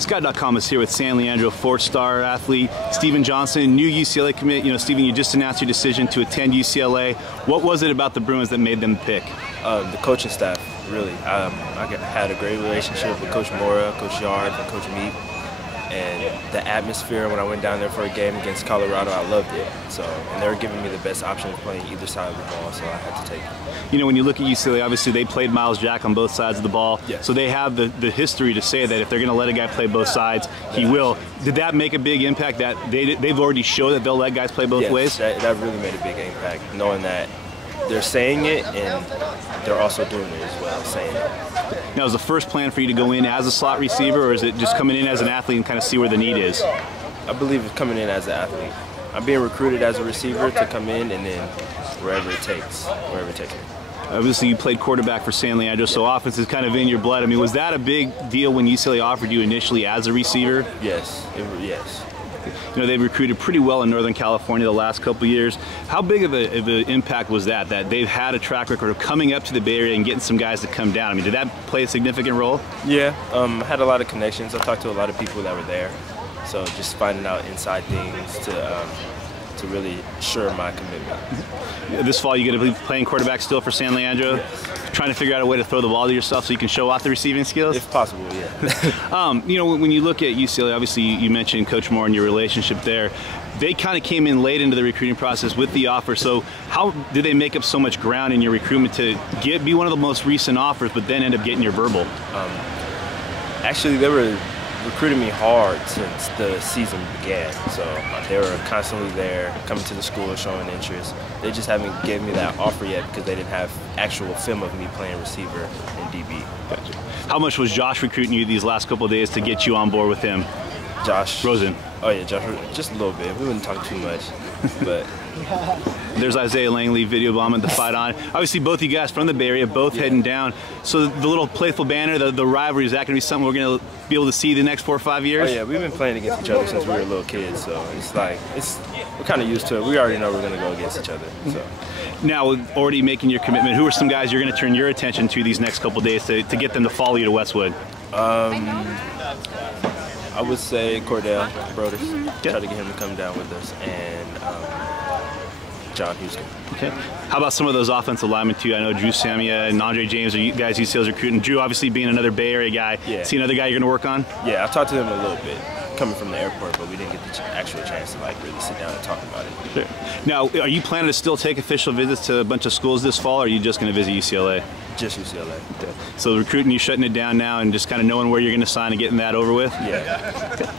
Sky.com is here with San Leandro four-star athlete Steven Johnson, new UCLA commit. You know, Steven, you just announced your decision to attend UCLA. What was it about the Bruins that made them pick? The coaching staff, really. I had a great relationship with Coach Mora, Coach Yard, and Coach Meek. And the atmosphere when I went down there for a game against Colorado, I loved it. So, and they were giving me the best option of playing either side of the ball, so I had to take it. You know, when you look at UCLA, obviously they played Miles Jack on both sides of the ball. Yes. So they have the history to say that if they're going to let a guy play both sides, he will. Did that make a big impact that they've already showed that they'll let guys play both ways? That really made a big impact, knowing that they're saying it and they're also doing it as well, saying it. Now, is the first plan for you to go in as a slot receiver, or is it just coming in as an athlete and kind of see where the need is? I believe it's coming in as an athlete. I'm being recruited as a receiver to come in and then wherever it takes me. Obviously, you played quarterback for San Leandro, so offense is kind of in your blood. I mean, was that a big deal when UCLA offered you initially as a receiver? Yes, yes. You know, they've recruited pretty well in Northern California the last couple of years. How big of an impact was that they've had a track record of coming up to the Bay Area and getting some guys to come down? I mean, did that play a significant role? Yeah, I had a lot of connections. I talked to a lot of people that were there. So just finding out inside things to really assure my commitment. This fall, you're going to be playing quarterback still for San Leandro? Yes. Trying to figure out a way to throw the ball to yourself so you can show off the receiving skills? If possible, yeah. You know, when you look at UCLA, obviously you mentioned Coach Moore and your relationship there. They kind of came in late into the recruiting process with the offer. So how did they make up so much ground in your recruitment to be one of the most recent offers, but then end up getting your verbal? Actually, they were recruiting me hard since the season began. So they were constantly there, coming to the school, showing interest. They just haven't given me that offer yet because they didn't have actual film of me playing receiver in DB. Gotcha. How much was Josh recruiting you these last couple of days to get you on board with him? Josh Rosen. Oh yeah, Josh, just a little bit. We wouldn't talk too much, but. There's Isaiah Langley, video bomb at the Fight On. Obviously, both you guys from the Bay Area, both heading down. So the little playful banner, the rivalry, is that going to be something we're going to be able to see the next 4 or 5 years? Oh yeah, we've been playing against each other since we were little kids, so it's like we're kind of used to it. We already know we're going to go against each other. So. Now, already making your commitment, who are some guys you're going to turn your attention to these next couple of days to get them to follow you to Westwood? I would say Cordell Broders. Try to get him to come down with us, and John Houston. Okay. How about some of those offensive linemen too? I know Drew Samia and Andre James are guys UCLA's recruiting. Drew, obviously being another Bay Area guy. Yeah. See another guy you're going to work on? Yeah, I talked to him a little bit coming from the airport, but we didn't get the actual chance to really sit down and talk about it. Sure. Now, are you planning to still take official visits to a bunch of schools this fall, or are you just going to visit UCLA? Just UCLA. Okay. So recruiting, you shutting it down now and just kind of knowing where you're going to sign and getting that over with? Yeah. Okay.